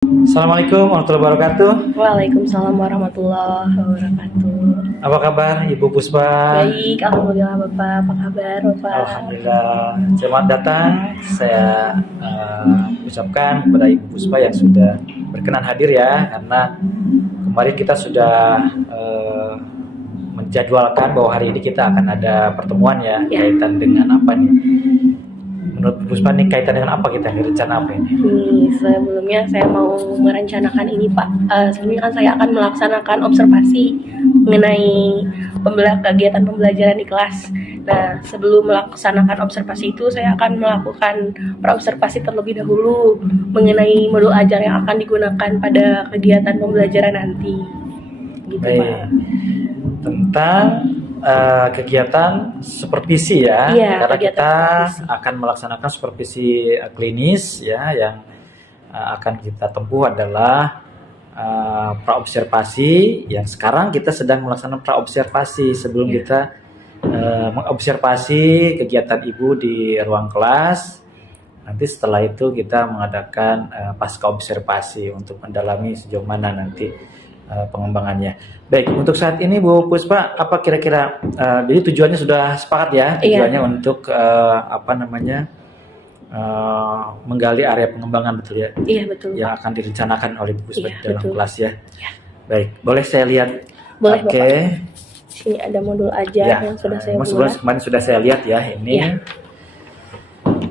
Assalamualaikum warahmatullahi wabarakatuh. Waalaikumsalam warahmatullahi wabarakatuh. Apa kabar Ibu Puspa? Baik, alhamdulillah Bapak. Apa kabar Bapak? Alhamdulillah. Selamat datang. Saya ucapkan kepada Ibu Puspa yang sudah berkenan hadir ya, karena kemarin kita sudah menjadwalkan bahwa hari ini kita akan ada pertemuan ya. Kaitan dengan apa nih? Menurut Bu Puspa nih kaitan dengan apa kita nih? Rencana apa ini? Sebelumnya saya mau merencanakan ini Pak. Sebelumnya kan saya akan melaksanakan observasi mengenai kegiatan pembelajaran di kelas. Nah, sebelum melaksanakan observasi itu saya akan melakukan praobservasi terlebih dahulu mengenai modul ajar yang akan digunakan pada kegiatan pembelajaran nanti. Gitu Baik. Pak. Tentang kegiatan supervisi ya, Iya, karena kegiatan kita supervisi. akan melaksanakan supervisi klinis ya, yang akan kita tempuh adalah praobservasi. Yang sekarang kita sedang melaksanakan praobservasi sebelum kita mengobservasi kegiatan ibu di ruang kelas. Nanti setelah itu kita mengadakan pasca observasi untuk mendalami sejauh mana nanti pengembangannya. Baik, untuk saat ini Bu Puspa, apa kira-kira jadi tujuannya sudah sepakat ya? Tujuannya untuk menggali area pengembangan, betul ya? Iya, betul. Yang akan direncanakan oleh Bu Puspa dalam betul. kelas ya. Ya. Baik, boleh saya lihat? Boleh, Oke. Bapak. Sini ada modul ajar Ya, yang sudah saya buat. kemarin sudah saya lihat ya ini. Ya.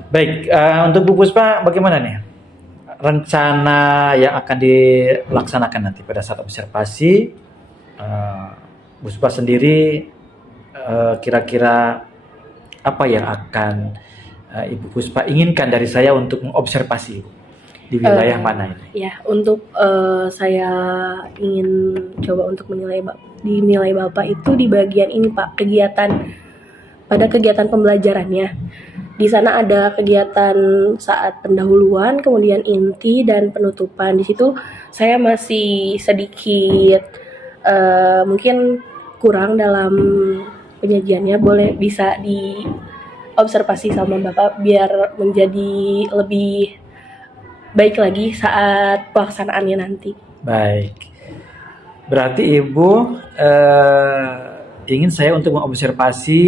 Baik, untuk Bu Puspa bagaimana nih rencana yang akan dilaksanakan nanti pada saat observasi? Bu Puspa sendiri kira-kira apa yang akan Ibu Puspa inginkan dari saya untuk mengobservasi di wilayah mana ini? Ya, untuk saya ingin coba untuk dinilai Bapak itu di bagian ini Pak, pada kegiatan pembelajarannya. Di sana ada kegiatan saat pendahuluan, kemudian inti dan penutupan. Di situ saya masih sedikit mungkin kurang dalam penyajiannya. Bisa diobservasi sama Bapak biar menjadi lebih baik lagi saat pelaksanaannya nanti. Baik, berarti Ibu ingin saya untuk mengobservasi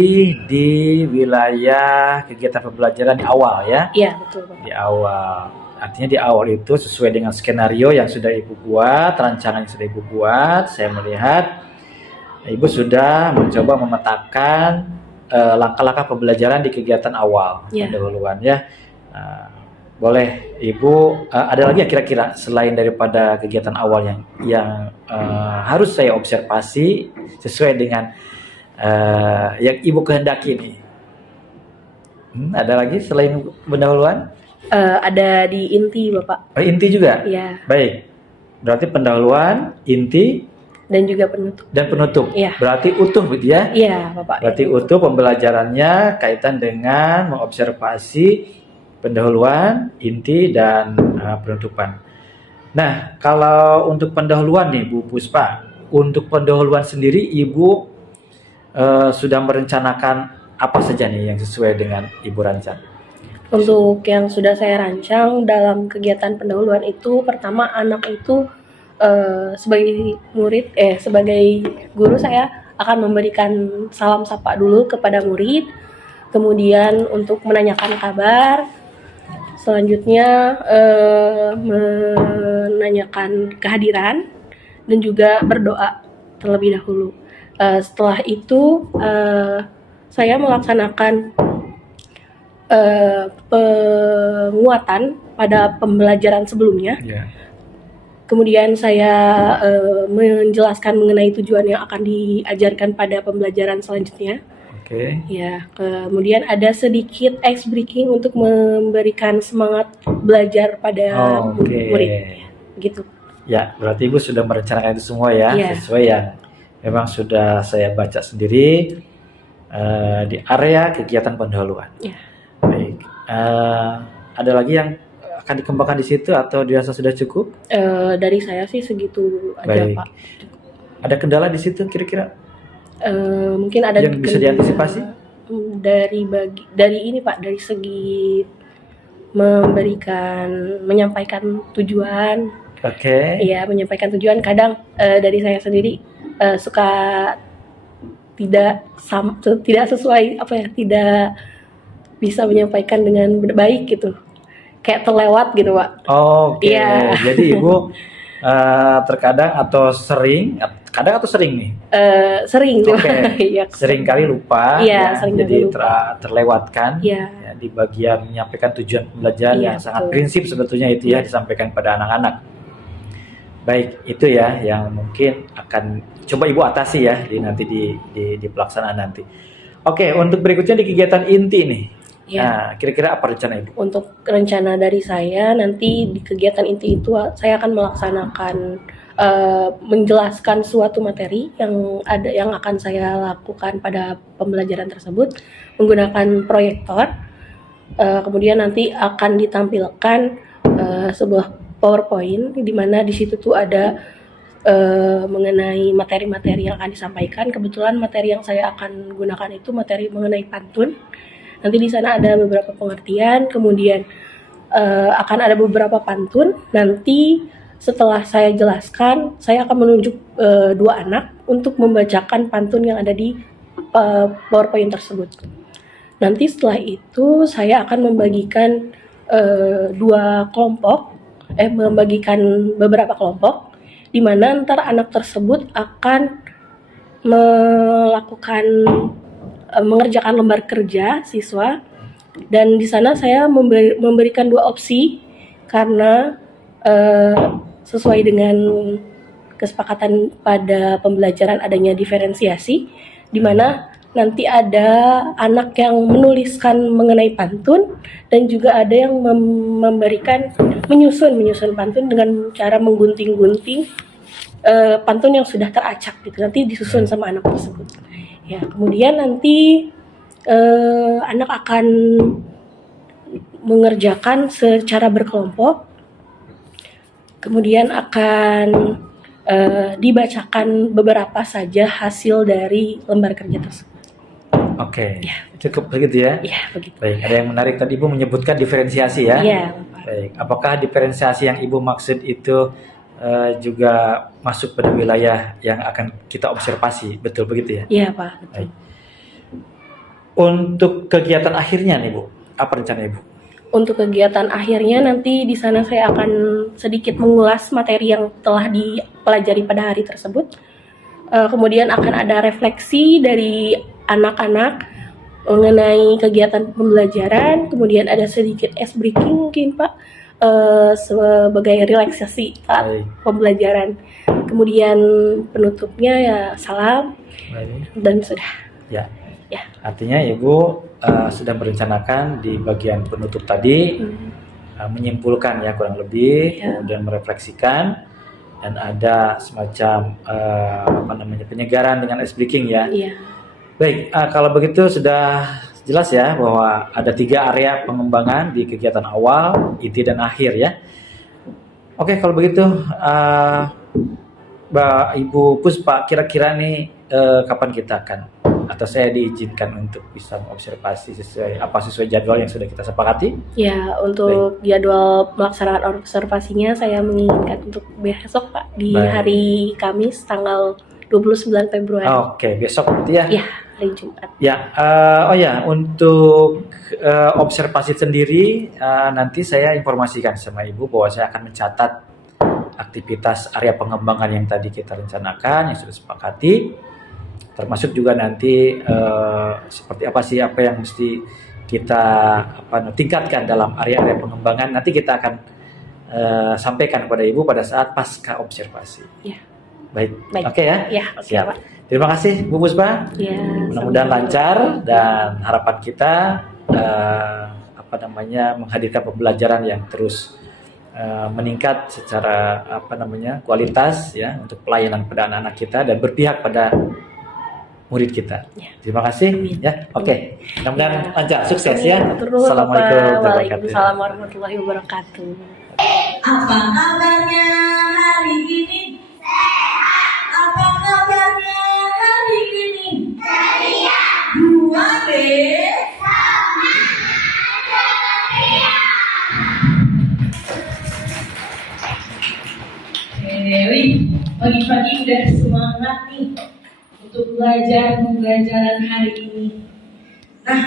di wilayah kegiatan pembelajaran di awal ya? Iya, betul Bapak. Di awal, artinya di awal itu sesuai dengan skenario yang sudah Ibu buat, rancangan yang sudah Ibu buat. Saya melihat Ibu sudah mencoba memetakan langkah-langkah pembelajaran di kegiatan awal, pendahuluan ya. Boleh Ibu, ada lagi ya kira-kira selain daripada kegiatan awal yang harus saya observasi sesuai dengan yang Ibu kehendaki ini? Ada lagi selain pendahuluan? Ada di inti Bapak. Inti juga? Iya. Baik, berarti pendahuluan, inti, dan juga penutup. Dan penutup. Iya. Berarti utuh begitu ya? Iya Bapak. Berarti utuh pembelajarannya kaitan dengan mengobservasi pendahuluan, inti, dan penutupan. Nah, kalau untuk pendahuluan nih Bu Puspa, untuk pendahuluan sendiri Ibu sudah merencanakan apa saja nih yang sesuai dengan Ibu rancang? Untuk yang sudah saya rancang dalam kegiatan pendahuluan itu, pertama anak itu sebagai guru saya akan memberikan salam sapa dulu kepada murid, kemudian untuk menanyakan kabar, selanjutnya menanyakan kehadiran dan juga berdoa terlebih dahulu. Setelah itu saya melaksanakan penguatan pada pembelajaran sebelumnya. Kemudian saya menjelaskan mengenai tujuan yang akan diajarkan pada pembelajaran selanjutnya. Ya, kemudian ada sedikit ice breaking untuk memberikan semangat belajar pada murid. Gitu. Ya, berarti Ibu sudah merencanakan itu semua ya, sesuai yang memang sudah saya baca sendiri di area kegiatan pendahuluan. Baik, ada lagi yang akan dikembangkan di situ atau dirasa sudah cukup? Dari saya sih segitu aja. Baik. Pak. Ada kendala di situ kira-kira? Mungkin ada yang bisa diantisipasi? Dari ini Pak, dari segi menyampaikan tujuan Oke. Iya, menyampaikan tujuan. Kadang dari saya sendiri suka tidak sesuai tidak bisa menyampaikan dengan baik gitu, kayak terlewat gitu Pak. Oke. Iya. Jadi Ibu terkadang atau sering nih. Sering tuh. Oke. Iya, Sering kali lupa Iya, ya, sering jadi kali lupa. terlewatkan Iya. ya, di bagian menyampaikan tujuan pembelajaran Iya, yang sangat betul. prinsip sebetulnya itu ya Iya. disampaikan pada anak-anak. Baik, itu ya yang mungkin akan coba Ibu atasi ya nanti di pelaksanaan nanti. Oke, untuk berikutnya di kegiatan inti nih. Iya. Nah, kira-kira apa rencana Ibu? Untuk rencana dari saya nanti di kegiatan inti itu saya akan melaksanakan menjelaskan suatu materi yang akan saya lakukan pada pembelajaran tersebut menggunakan proyektor. Kemudian nanti akan ditampilkan sebuah PowerPoint di mana di situ tuh ada mengenai materi-materi yang akan disampaikan. Kebetulan materi yang saya akan gunakan itu materi mengenai pantun. Nanti di sana ada beberapa pengertian, kemudian akan ada beberapa pantun. Nanti setelah saya jelaskan, saya akan menunjuk 2 anak untuk membacakan pantun yang ada di PowerPoint tersebut. Nanti setelah itu saya akan membagikan membagikan beberapa kelompok, di mana ntar anak tersebut akan mengerjakan lembar kerja siswa, dan di sana saya memberikan 2 opsi karena sesuai dengan kesepakatan pada pembelajaran adanya diferensiasi, di mana nanti ada anak yang menuliskan mengenai pantun dan juga ada yang menyusun pantun dengan cara menggunting-gunting pantun yang sudah teracak gitu. Nanti disusun sama anak tersebut. Ya, kemudian nanti anak akan mengerjakan secara berkelompok. Kemudian akan dibacakan beberapa saja hasil dari lembar kerja tersebut. Oke, Ya. cukup begitu ya? Ya, begitu. Baik, ada yang menarik tadi Ibu menyebutkan diferensiasi ya? Iya, Bapak. Baik, apakah diferensiasi yang Ibu maksud itu juga masuk pada wilayah yang akan kita observasi, betul begitu ya? Iya, Pak. Betul. Baik. Untuk kegiatan akhirnya nih Bu, apa rencana Ibu? Untuk kegiatan akhirnya nanti di sana saya akan sedikit mengulas materi yang telah dipelajari pada hari tersebut. Kemudian akan ada refleksi dari anak-anak mengenai kegiatan pembelajaran. Kemudian ada sedikit ice breaking mungkin Pak, sebagai relaksasi saat Baik. pembelajaran. Kemudian penutupnya ya salam Baik. dan sudah. Ya. Ya. Artinya Ibu sudah merencanakan di bagian penutup tadi menyimpulkan ya kurang lebih, Ya. kemudian merefleksikan dan ada semacam penyegaran dengan ice breaking ya. Iya. Baik, kalau begitu sudah jelas ya bahwa ada 3 area pengembangan di kegiatan awal, inti dan akhir ya. Oke, kalau begitu Mbak Ibu Puspa, kira-kira nih kapan kita akan atau saya diizinkan untuk bisa mengobservasi sesuai jadwal yang sudah kita sepakati? Ya, untuk jadwal pelaksanaan observasinya saya menginginkan untuk besok Pak, di Baik. hari Kamis tanggal 29 Februari. Oke, besok berarti ya? Ya, hari Jumat. Ya, untuk observasi sendiri nanti saya informasikan sama Ibu bahwa saya akan mencatat aktivitas area pengembangan yang tadi kita rencanakan, yang sudah sepakati, termasuk juga nanti seperti apa yang mesti kita tingkatkan dalam area-area pengembangan. Nanti kita akan sampaikan kepada Ibu pada saat pasca observasi. Ya. Baik. Baik. Oke ya. Ya, oke Siap. Pak. Terima kasih Bu Puspa. Ya, Mudah-mudahan sama-sama. lancar dan harapan kita menghadirkan pembelajaran yang terus meningkat secara kualitas ya untuk pelayanan pada anak-anak kita dan berpihak pada murid kita. Ya. Terima kasih Amin. ya. Oke. Mudah-mudahan Ya. lancar, sukses ya. Amin. Assalamualaikum warahmatullahi wabarakatuh. Waalaikumsalam warahmatullahi wabarakatuh. Apa kabarnya hari ini? Sehat. Apa kabarnya hari ini? Ceria. 2B. Semangat. wih, pagi-pagi udah semangat nih untuk belajar pembelajaran hari ini. Nah,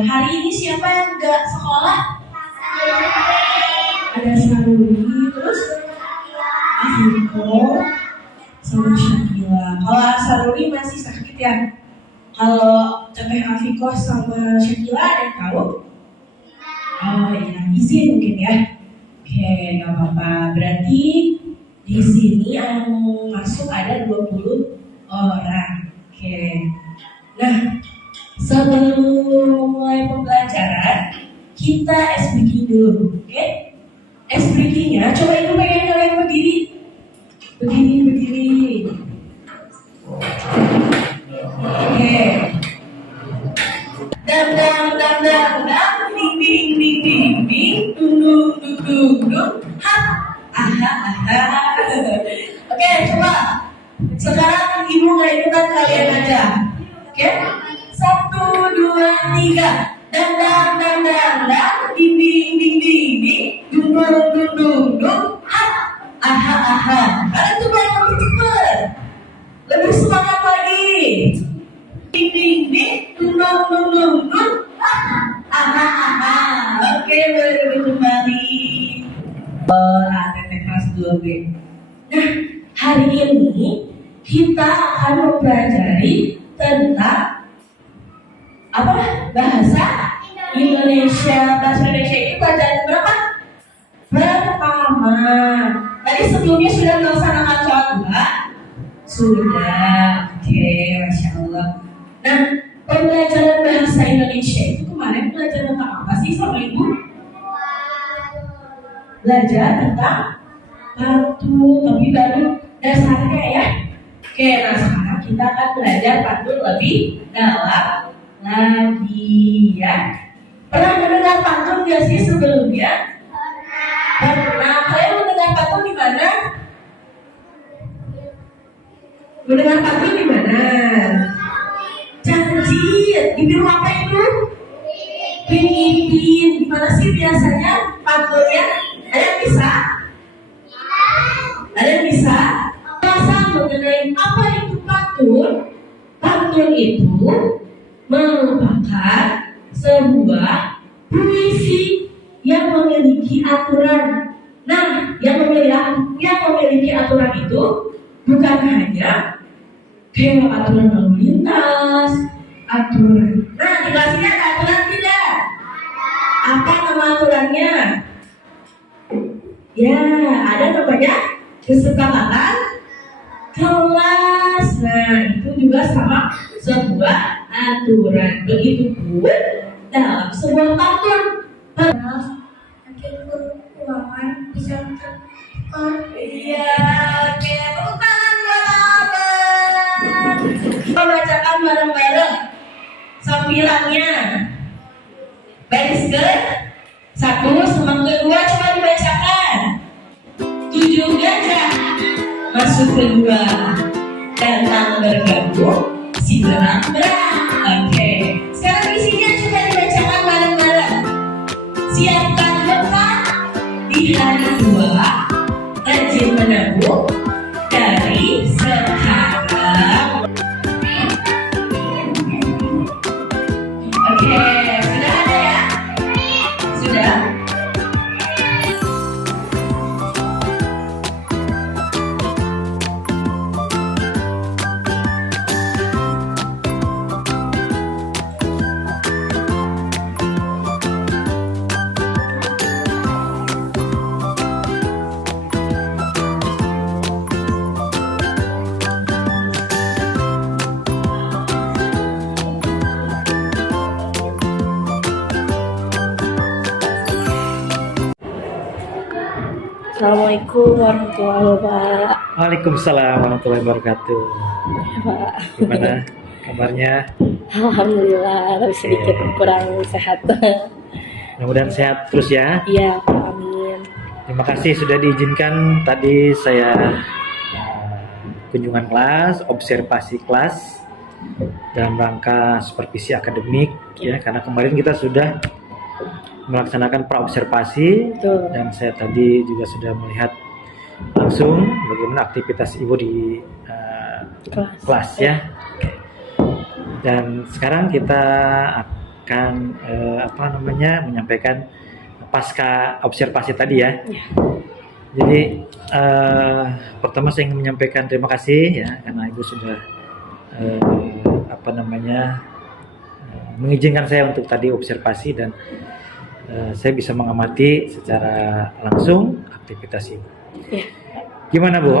hari ini siapa yang nggak sekolah? Ada Saruli, terus Afiko, sama Syakila. Kalau Saruli masih sakit ya. Kalau Teteh Afiko sama Syakila ada yang tahu? Oh iya, izin mungkin ya. Oke, nggak apa-apa. Berarti di sini yang masuk ada 20 orang. Oke. Nah, sebelum mulai pembelajaran, kita ice breaking dulu. Oke? Ice breaking-nya, coba ibu pengen kalian berdiri. Berdiri. Oke. Dang, ding, dung, ha. Oke, coba. Sekarang ibu nggak ikutan, kalian aja. Oke? 1, 2, 3. Dang, ding, dung, ha. Kalian coba yang lebih cepat. Lebih semangat lagi. Ding, dung, ha. Oke, boleh kembali. ATT kelas 2B. Nah, hari ini kita akan mempelajari tentang apa? Bahasa Indonesia. Bahasa Indonesia ini pelajaran berapa? Pertama. Tadi sebelumnya sudah melaksanakan sholat dua? Sudah. Oke, Masya Allah. Nah, pembelajaran bahasa Indonesia itu kemarin belajar tentang apa sih sama ibu? Belajar tentang pantun, tapi baru dasarnya ya. Oke, nah sekarang kita akan belajar pantun lebih dalam lagi ya. Pernah mendengar pantun gak sih sebelumnya? Pernah. Kalian mendengar pantun di mana? Mendengar pantun di mana? Janji, di biru apa itu? Pin. Gimana sih biasanya pantunnya? Ada yang bisa? Ada yang bisa? Bahasa mengenai apa itu pantun? Pantun itu merupakan sebuah puisi yang memiliki aturan. Nah, yang memiliki aturan itu bukan hanya kayak aturan lalu lintas, aturan. Nah, di kelasnya ada aturan tidak? Apa nama aturannya? Ya, ada namanya kesepakatan kelas. Nah, itu juga sama sebuah aturan. Begitupun dalam sebuah pantun. Akhir keuangan bisa iya, oke. Tepuk tangan buat abang. Kita bacakan bareng-bareng sambilannya. Baris ke 1 sama kedua coba dibacakan. 7 gajah masuk kedua, datang bergabung si berang. Oke, sekarang isinya coba dibacakan bareng-bareng. Siapkan bekal di hari tua, rajin menabung dari sekarang. Oke, sudah ada ya? Sudah? Assalamualaikum warahmatullahi wabarakatuh. Waalaikumsalam warahmatullahi wabarakatuh. Pak. Gimana kabarnya? Alhamdulillah, tapi sedikit kurang sehat. Mudah-mudahan sehat terus ya. Iya, amin. Terima kasih sudah diizinkan tadi saya kunjungan kelas, observasi kelas dalam rangka supervisi akademik ya, karena kemarin kita sudah melaksanakan praobservasi Betul. dan saya tadi juga sudah melihat langsung bagaimana aktivitas ibu di kelas ya. Oke. Dan sekarang kita akan menyampaikan pasca observasi tadi ya. Ya. Jadi pertama saya ingin menyampaikan terima kasih ya karena ibu sudah mengizinkan saya untuk tadi observasi dan saya bisa mengamati secara langsung aktivitas ibu. Ya. Gimana Bu?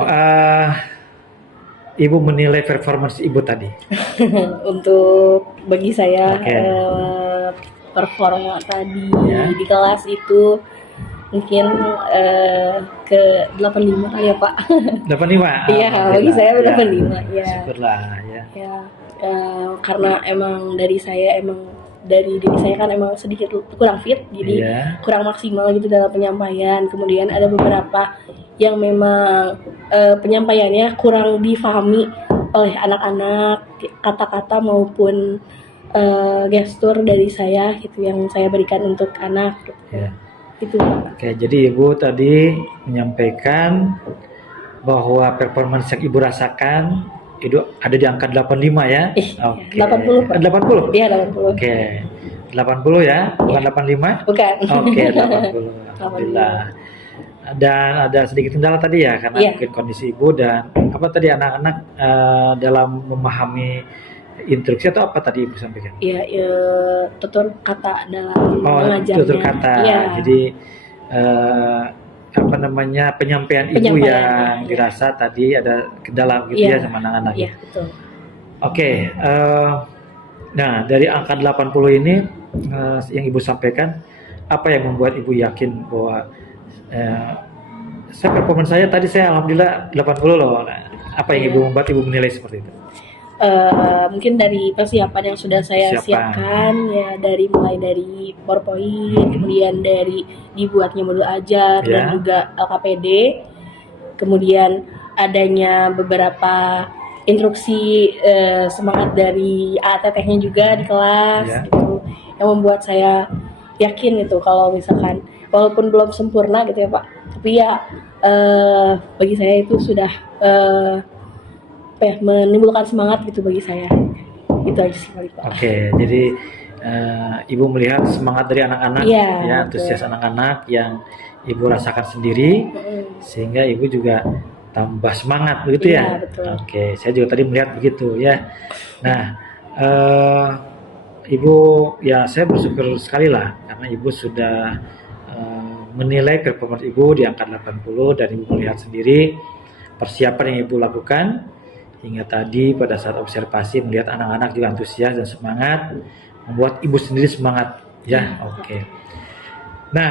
Ibu menilai performance ibu tadi? Untuk bagi saya Oke. performa tadi Ya. di kelas itu mungkin ke 85 kali ya Pak. 85? Iya, bagi saya 85 ya. Syukurlah ya. Ya, karena emang dari diri saya kan emang sedikit kurang fit, jadi Iya. kurang maksimal gitu dalam penyampaian. Kemudian ada beberapa yang memang penyampaiannya kurang difahami oleh anak-anak, kata-kata maupun gestur dari saya gitu yang saya berikan untuk anak gitu. Ya. Itu. Oke, jadi ibu tadi menyampaikan bahwa performance yang ibu rasakan itu ada di angka 85 ya? Oke. 80 Pak. 80? Iya 80. Oke. 80 ya, bukan 85? Bukan. Oke, 80. Alhamdulillah. Dan ada sedikit kendala tadi ya karena Iya. mungkin kondisi ibu dan apa tadi anak-anak dalam memahami instruksi atau apa tadi ibu sampaikan? Iya, tutur kata dalam Oh, mengajarnya. tutur kata. Iya. Jadi penyampaian ibu Penyampaian, yang iya. dirasa tadi ada kendala gitu Iya. ya sama anak-anak. Iya, betul. Oke, nah dari angka 80 ini yang ibu sampaikan, apa yang membuat ibu yakin bahwa performance saya tadi saya alhamdulillah 80 loh. Nah, apa yang Iya. ibu membuat ibu menilai seperti itu? Mungkin dari persiapan yang sudah saya siapkan ya, mulai dari PowerPoint, kemudian dari dibuatnya modul ajar Ya. dan juga LKPD, kemudian adanya beberapa instruksi semangat dari ATT-nya juga di kelas Ya. gitu, yang membuat saya yakin itu kalau misalkan walaupun belum sempurna gitu ya Pak, tapi ya bagi saya itu sudah menimbulkan semangat gitu bagi saya. Itu aja sekali Pak. Oke, jadi ibu melihat semangat dari anak-anak, Iya, ya betul. antusias anak-anak yang ibu rasakan sendiri, sehingga ibu juga tambah semangat begitu ya. Iya, betul. Oke, saya juga tadi melihat begitu ya. Nah, ibu ya saya bersyukur sekali lah karena ibu sudah menilai performance ibu di angka 80 dan ibu melihat sendiri persiapan yang ibu lakukan hingga tadi pada saat observasi melihat anak-anak juga antusias dan semangat, membuat ibu sendiri semangat ya. Oke. Nah,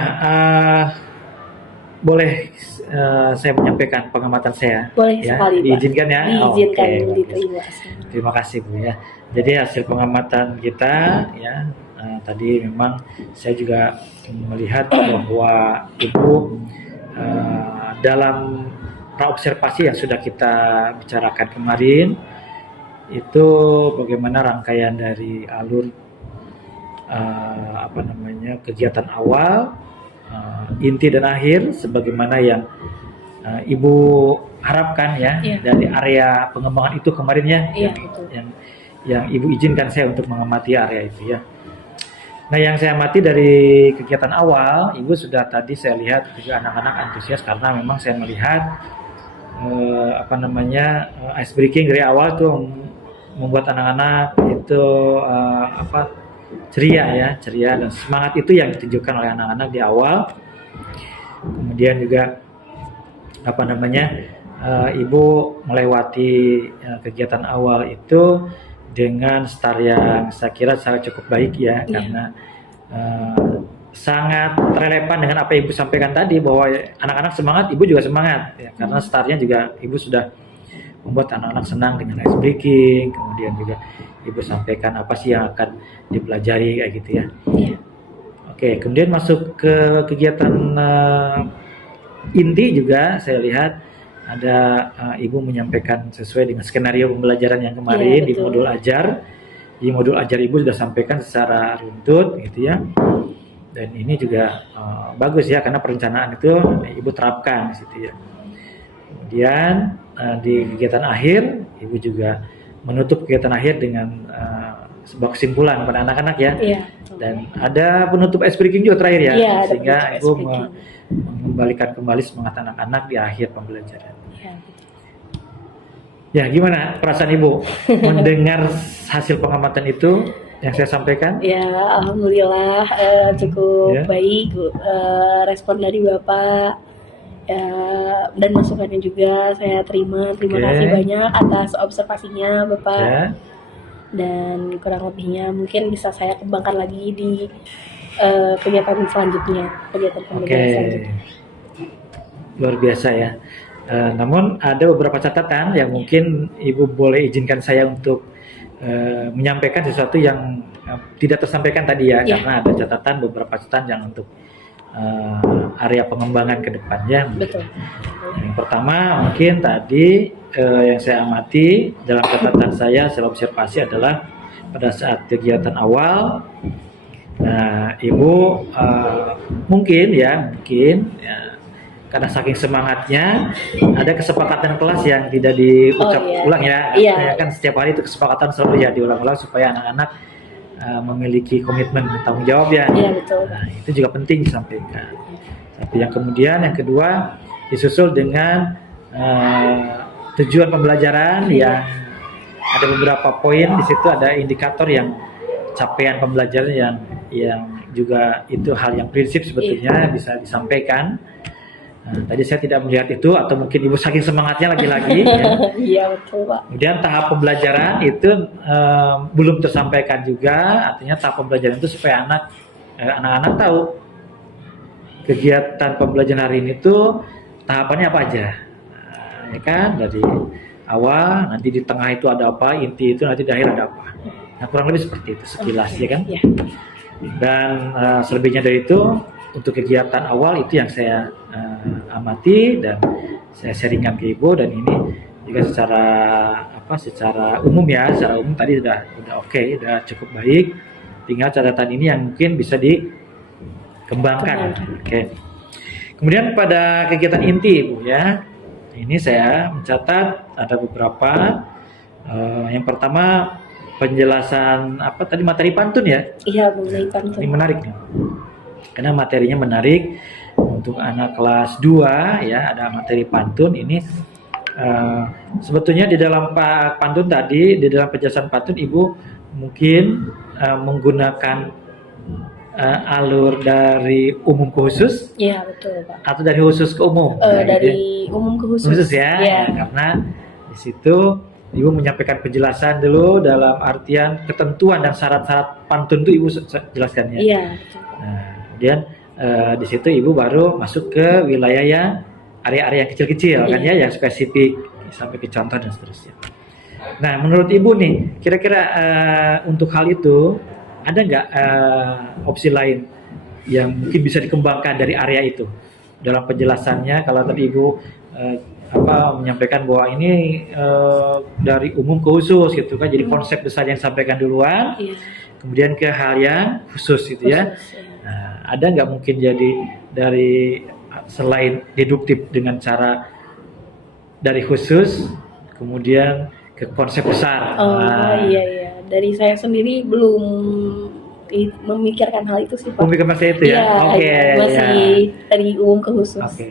boleh saya menyampaikan pengamatan saya? Boleh Ya, sekali Pak. diizinkan ya? Diizinkan, Oke, bagus. diterima. Terima kasih Bu ya. Jadi hasil pengamatan kita ya tadi memang saya juga melihat bahwa Ibu dalam praobservasi yang sudah kita bicarakan kemarin itu bagaimana rangkaian dari alur kegiatan awal, inti dan akhir sebagaimana yang Ibu harapkan ya Iya. dari area pengembangan itu kemarin ya, Iya, betul. yang Ibu izinkan saya untuk mengamati area itu ya. Nah, yang saya amati dari kegiatan awal, Ibu sudah tadi saya lihat juga anak-anak antusias karena memang saya melihat ice breaking dari awal tuh membuat anak-anak itu ceria dan semangat itu yang ditunjukkan oleh anak-anak di awal. Kemudian juga Ibu melewati kegiatan awal itu dengan start yang saya kira sangat cukup baik ya, karena sangat relevan dengan apa yang Ibu sampaikan tadi bahwa anak-anak semangat, Ibu juga semangat ya, karena startnya juga Ibu sudah membuat anak-anak senang dengan ice breaking, kemudian juga Ibu sampaikan apa sih yang akan dipelajari kayak gitu ya. Iya. Oke, kemudian masuk ke kegiatan inti juga saya lihat ada Ibu menyampaikan sesuai dengan skenario pembelajaran yang kemarin Iya, di betul. modul ajar. Di modul ajar Ibu sudah sampaikan secara runtut gitu ya. Dan ini juga bagus ya, karena perencanaan itu ibu terapkan di situ ya. Kemudian di kegiatan akhir ibu juga menutup kegiatan akhir dengan sebuah kesimpulan kepada anak-anak ya. Iya. Dan ada penutup ice breaking juga terakhir ya, Iya, ada sehingga penutup ibu ice breaking. mengembalikan kembali semangat anak-anak di akhir pembelajaran. Iya. Ya, gimana perasaan ibu mendengar hasil pengamatan itu yang saya sampaikan? Ya, alhamdulillah cukup Ya. baik respon dari Bapak ya, dan masukannya juga saya terima. Terima Oke. kasih banyak atas observasinya Bapak. Ya, Dan kurang lebihnya mungkin bisa saya kembangkan lagi di kegiatan selanjutnya, kegiatan oke. pembelajaran selanjutnya. Luar biasa ya. Namun ada beberapa catatan yang mungkin ibu boleh izinkan saya untuk menyampaikan sesuatu yang tidak tersampaikan tadi ya, Ya. karena ada catatan, beberapa catatan yang untuk area pengembangan ke depannya. Betul. Yang pertama mungkin tadi yang saya amati dalam catatan saya observasi adalah pada saat kegiatan awal, nah ibu mungkin ya karena saking semangatnya ada kesepakatan kelas yang tidak diucap Oh, iya. ulang ya. Iya. Ya kan setiap hari itu kesepakatan selalu ya diulang-ulang supaya anak-anak memiliki komitmen tanggung jawab ya. Iya, betul. Nah, itu juga penting disampaikan. Tapi yang kemudian yang kedua disusul dengan tujuan pembelajaran yang ada beberapa poin di situ, ada indikator yang capaian pembelajaran yang juga itu hal yang prinsip sebetulnya bisa disampaikan. Nah, tadi saya tidak melihat itu atau mungkin ibu saking semangatnya lagi-lagi. Ya. Iya, betul Pak. Kemudian tahap pembelajaran itu belum tersampaikan juga, artinya tahap pembelajaran itu supaya anak-anak tahu kegiatan pembelajaran hari ini tuh tahapannya apa aja. Nah, ya kan dari awal, nanti di tengah itu ada apa, inti itu nanti di akhir ada apa. Nah, kurang lebih seperti itu sekilas ya kan. Iya. Dan selebihnya dari itu untuk kegiatan awal itu yang saya amati dan saya sharingkan ke ibu, dan ini juga secara umum ya, secara umum tadi udah oke, udah cukup baik. Tinggal catatan ini yang mungkin bisa dikembangkan. Oke. Kemudian pada kegiatan inti ibu ya, ini saya mencatat ada beberapa. Yang pertama penjelasan materi pantun ya. Iya, mengenai pantun. Ini menarik nih. Karena materinya menarik untuk anak kelas 2 ya, ada materi pantun ini. Sebetulnya di dalam pantun tadi, di dalam penjelasan pantun ibu mungkin menggunakan alur dari umum ke khusus. Iya, betul Pak. Atau dari khusus ke umum. Nah, Dari umum ke khusus. khusus ya. Iya. Karena di situ ibu menyampaikan penjelasan dulu dalam artian ketentuan dan syarat-syarat pantun itu ibu jelaskan ya. Iya, betul. Nah, kemudian di situ ibu baru masuk ke wilayah yang area-area yang kecil-kecil kan ya, yang spesifik sampai ke contoh dan seterusnya. Nah, menurut ibu nih, kira-kira untuk hal itu ada nggak opsi lain yang mungkin bisa dikembangkan dari area itu dalam penjelasannya? Kalau tadi ibu menyampaikan bahwa ini dari umum ke khusus gitu kan, jadi konsep besar yang disampaikan duluan, Iya. kemudian ke hal yang khusus gitu ya. Khusus, ya. Nah, ada nggak mungkin jadi dari selain deduktif dengan cara dari khusus kemudian ke konsep besar? Oh, Nah, iya. Dari saya sendiri belum memikirkan hal itu sih Pak. Memikirkan masalah itu ya? Iya, Oke, masih dari umum ke khusus. Oke.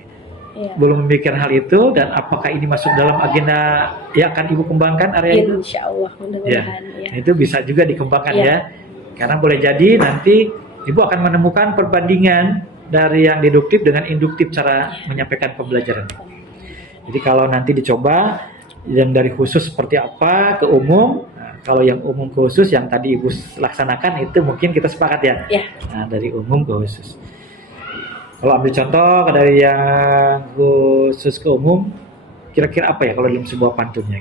Iya. Belum memikirkan hal itu, dan apakah ini masuk dalam agenda yang akan ibu kembangkan area itu? Insya Allah, Ya, mudah-mudahan. Ya. itu bisa juga dikembangkan Iya. ya. Karena boleh jadi nanti ibu akan menemukan perbandingan dari yang deduktif dengan induktif cara menyampaikan pembelajaran. Jadi kalau nanti dicoba yang dari khusus seperti apa ke umum, nah, kalau yang umum ke khusus yang tadi ibu laksanakan itu mungkin kita sepakat ya. Ya. Nah, dari umum ke khusus. Kalau ambil contoh dari yang khusus ke umum, kira-kira apa ya kalau dalam sebuah pantunnya?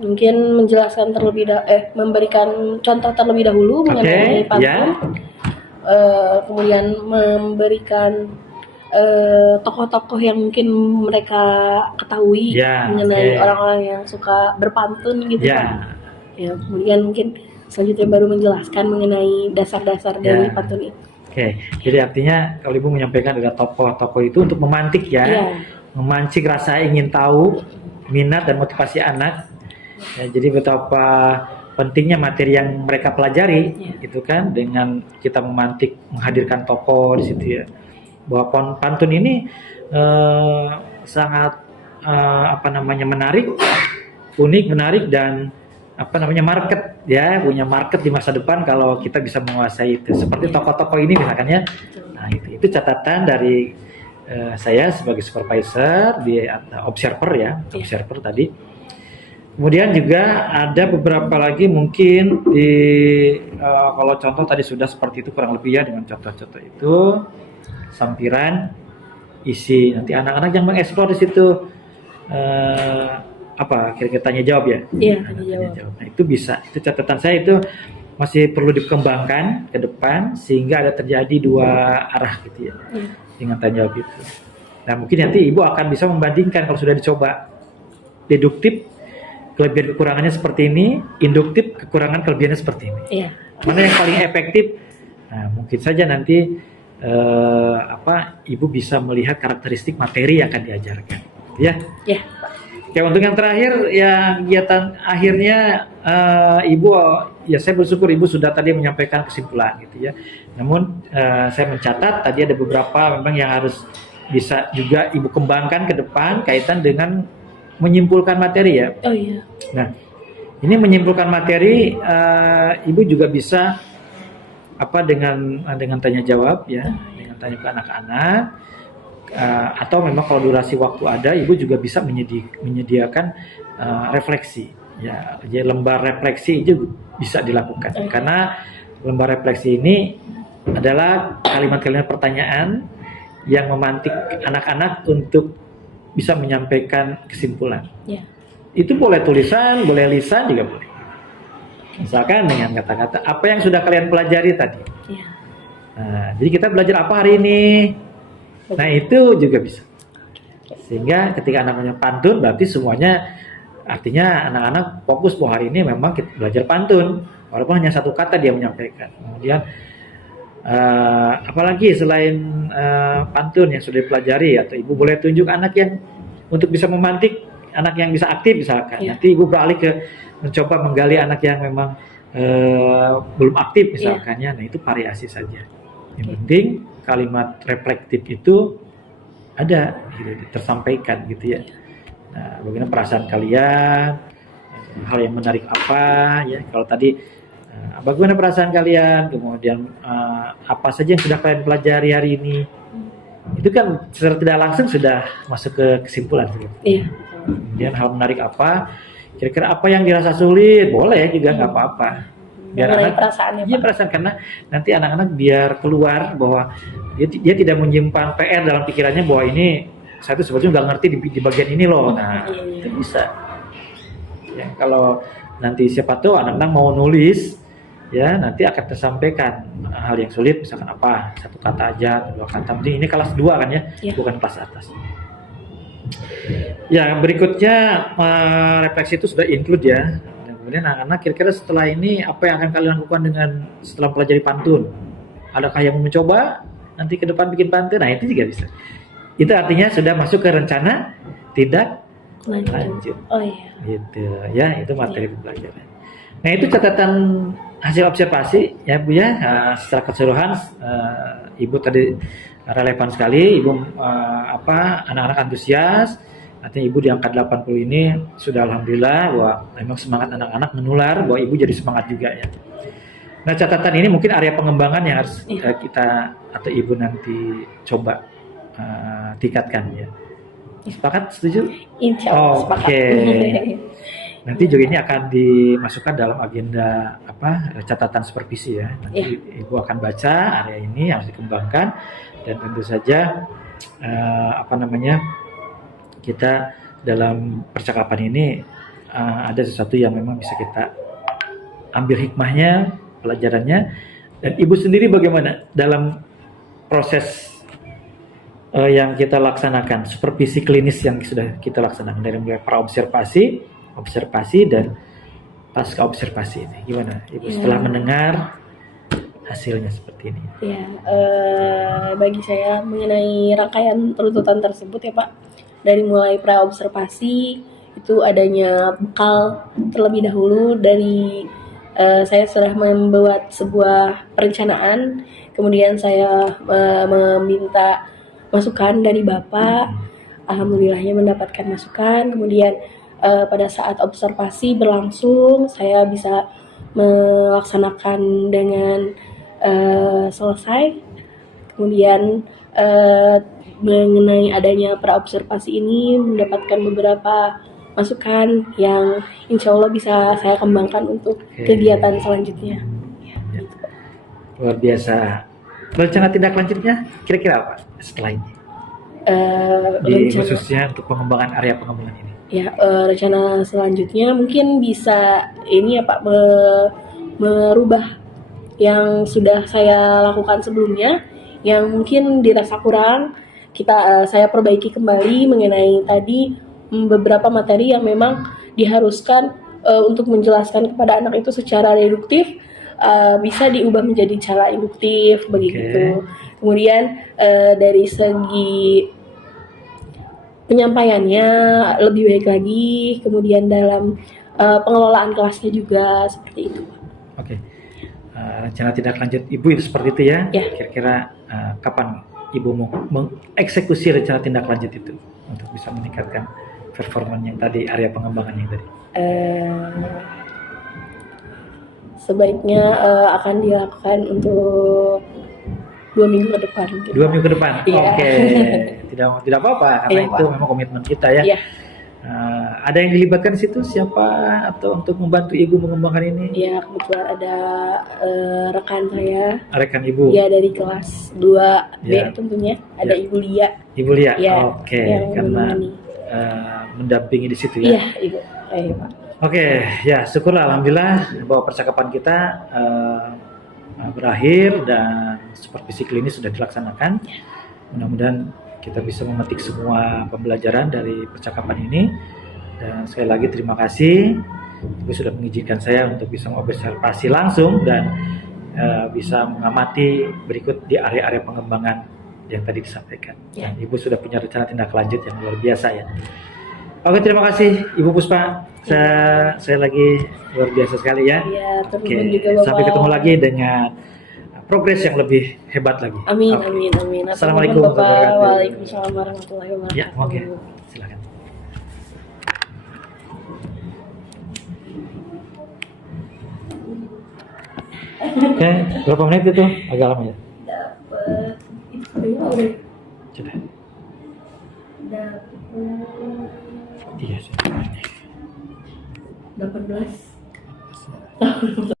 Mungkin menjelaskan memberikan contoh terlebih dahulu mengenai pantun. ya. Kemudian memberikan tokoh-tokoh yang mungkin mereka ketahui Ya, mengenai oke. orang-orang yang suka berpantun gitu Ya. kan. Ya, kemudian mungkin selanjutnya baru menjelaskan mengenai dasar-dasar dari Ya. pantun ini. Oke, jadi artinya kalau Ibu menyampaikan ada tokoh-tokoh itu untuk memantik ya, Iya. memancing rasa ingin tahu, minat dan motivasi anak. Ya, jadi betapa pentingnya materi yang mereka pelajari, Iya. gitu kan, dengan kita memantik, menghadirkan tokoh di situ ya. Bahwa pantun ini sangat menarik, unik, menarik dan market ya, punya market di masa depan kalau kita bisa menguasai itu. Seperti tokoh-tokoh ini misalkan ya. Nah, itu catatan dari saya sebagai supervisor di observer ya, observer tadi. Kemudian juga ada beberapa lagi mungkin di kalau contoh tadi sudah seperti itu kurang lebih ya, dengan contoh-contoh itu sampiran isi nanti anak-anak yang mengeksplor di situ kira-kira tanya jawab ya. Iya, Tanya jawab. Nah, itu bisa. Itu catatan saya itu masih perlu dikembangkan ke depan sehingga ada terjadi dua arah gitu ya. Iya. Dengan tanya jawab itu. Nah, mungkin nanti Ibu akan bisa membandingkan kalau sudah dicoba. Deduktif kelebihan kekurangannya seperti ini, induktif kekurangan kelebihannya seperti ini. Iya. Mana yang paling efektif? Nah, mungkin saja nanti Ibu bisa melihat karakteristik materi yang akan diajarkan. Ya. Ya. Oke, untuk yang terakhir yang kegiatan akhirnya Ibu ya saya bersyukur Ibu sudah tadi menyampaikan kesimpulan gitu ya. Namun saya mencatat tadi ada beberapa memang yang harus bisa juga Ibu kembangkan ke depan kaitan dengan menyimpulkan materi ya. Oh iya. Nah, ini menyimpulkan materi Ibu juga bisa dengan tanya jawab ya, dengan tanya ke anak-anak. Atau memang kalau durasi waktu ada, Ibu juga bisa menyediakan refleksi. Ya, jadi lembar refleksi itu bisa dilakukan. Karena lembar refleksi ini adalah kalimat-kalimat pertanyaan yang memantik anak-anak untuk bisa menyampaikan kesimpulan. Ya. Itu boleh tulisan, boleh lisan juga boleh. Misalkan dengan kata-kata apa yang sudah kalian pelajari tadi. Ya. Nah, jadi kita belajar apa hari ini? Nah, itu juga bisa. Sehingga ketika anaknya pantun, berarti semuanya artinya anak-anak fokus bahwa hari ini memang kita belajar pantun. Walaupun hanya satu kata dia menyampaikan. Kemudian apalagi selain pantun yang sudah dipelajari, atau Ibu boleh tunjuk anak yang untuk bisa memantik, anak yang bisa aktif misalkan. Ya. Nanti Ibu beralih ke mencoba menggali anak yang memang belum aktif misalkannya. Nah, itu variasi saja. Yang penting kalimat reflektif itu ada gitu, tersampaikan gitu ya. Nah, bagaimana perasaan kalian, hal yang menarik apa ya, kalau tadi bagaimana perasaan kalian, kemudian apa saja yang sudah kalian pelajari hari ini, itu kan secara tidak langsung sudah masuk ke kesimpulan gitu. Iya. Kemudian hal menarik apa, kira-kira apa yang dirasa sulit, boleh juga nggak apa-apa. Biar Mulai anak perasaannya, iya Pak. perasaan, karena nanti anak-anak biar keluar bahwa dia tidak menyimpan PR dalam pikirannya bahwa ini saya tuh sebetulnya nggak ngerti di bagian ini loh. Nah, itu bisa ya. Kalau nanti siapa tahu anak-anak mau nulis ya, nanti akan tersampaikan hal yang sulit misalkan apa, satu kata aja, dua kata. Mungkin ini kelas 2 kan ya, bukan kelas atas. Ya, berikutnya refleksi itu sudah include ya. Kemudian anak-anak kira-kira setelah ini apa yang akan kalian lakukan dengan setelah pelajari pantun? Adakah yang mau mencoba nanti ke depan bikin pantun? Nah, itu juga bisa. Itu artinya sudah masuk ke rencana tidak lanjut. Oh iya. Gitu ya, itu materi pembelajaran. Nah, itu catatan hasil observasi ya Bu ya. Secara keseluruhan Ibu tadi relevan sekali. Ibu anak-anak antusias. Artinya Ibu di angka 80 ini sudah alhamdulillah bahwa memang semangat anak-anak menular, bahwa Ibu jadi semangat juga ya. Nah, catatan ini mungkin area pengembangan yang harus kita atau Ibu nanti coba tingkatkan ya. Sepakat? Setuju? Insya Allah sepakat. Oke. Nanti juga ini akan dimasukkan dalam agenda catatan supervisi ya. Nanti Ibu akan baca area ini yang harus dikembangkan, dan tentu saja kita dalam percakapan ini ada sesuatu yang memang bisa kita ambil hikmahnya, pelajarannya. Dan Ibu sendiri bagaimana dalam proses yang kita laksanakan, supervisi klinis yang sudah kita laksanakan dari mulai praobservasi, observasi, dan pasca observasi ini? Gimana Ibu setelah mendengar hasilnya seperti ini? Ya, bagi saya mengenai rangkaian runtutan tersebut ya Pak, dari mulai pra-observasi itu adanya bekal terlebih dahulu dari saya sudah membuat sebuah perencanaan, kemudian saya meminta masukan dari Bapak, alhamdulillahnya mendapatkan masukan, kemudian pada saat observasi berlangsung saya bisa melaksanakan dengan selesai. Kemudian mengenai adanya pra-observasi ini mendapatkan beberapa masukan yang insya Allah bisa saya kembangkan untuk kegiatan selanjutnya. Ya, gitu. Luar biasa. Rencana tindak lanjutnya kira-kira apa setelah ini? Khususnya untuk pengembangan area pengembangan ini. Ya, rencana selanjutnya mungkin bisa ini ya Pak, merubah yang sudah saya lakukan sebelumnya yang mungkin dirasa kurang, saya perbaiki kembali mengenai tadi beberapa materi yang memang diharuskan untuk menjelaskan kepada anak itu secara deduktif, bisa diubah menjadi cara induktif begitu. Kemudian dari segi penyampaiannya lebih baik lagi, kemudian dalam pengelolaan kelasnya juga seperti itu. Oke. Rencana tindak lanjut Ibu itu seperti itu ya? Ya. Kira-kira kapan Ibu mau mengeksekusi rencana tindak lanjut itu untuk bisa meningkatkan performa yang tadi, area pengembangan yang tadi? Sebaiknya akan dilakukan untuk 2 minggu ke depan. Gitu. 2 minggu ke depan? Iya. Oke. Tidak apa-apa, karena Iya, itu Pak. memang komitmen kita ya. Iya. Ada yang dilibatkan di situ siapa atau untuk membantu Ibu mengembangkan ini? Ya, kebetulan ada rekan saya. Rekan Ibu? Ya, dari kelas 2B Ya. tentunya. Ada Ya. Ibu Lia. Ibu Lia? Ya, Oke, yang karena menemani. mendampingi di situ ya? Iya, Ibu. Iya, Pak. Oke, ya syukurlah alhamdulillah bahwa percakapan kita berakhir dan supervisi klinis sudah dilaksanakan. Mudah-mudahan kita bisa memetik semua pembelajaran dari percakapan ini. Dan sekali lagi terima kasih Ibu sudah mengizinkan saya untuk bisa mengobservasi langsung dan bisa mengamati berikut di area-area pengembangan yang tadi disampaikan. Ya. Dan Ibu sudah punya rencana tindak lanjut yang luar biasa ya. Oke, terima kasih Ibu Puspa. Saya lagi luar biasa sekali ya. Iya, Oke, terima juga Bapak. sampai ketemu lagi dengan progres yang lebih hebat lagi. Amin, Oke. amin. Assalamualaikum Bapak. warahmatullahi wabarakatuh. Waalaikumsalam warahmatullahi wabarakatuh. Ya, oke. Silakan. Oke, berapa menit itu? Agak lama ya. Sudah. Iya, sudah. 18.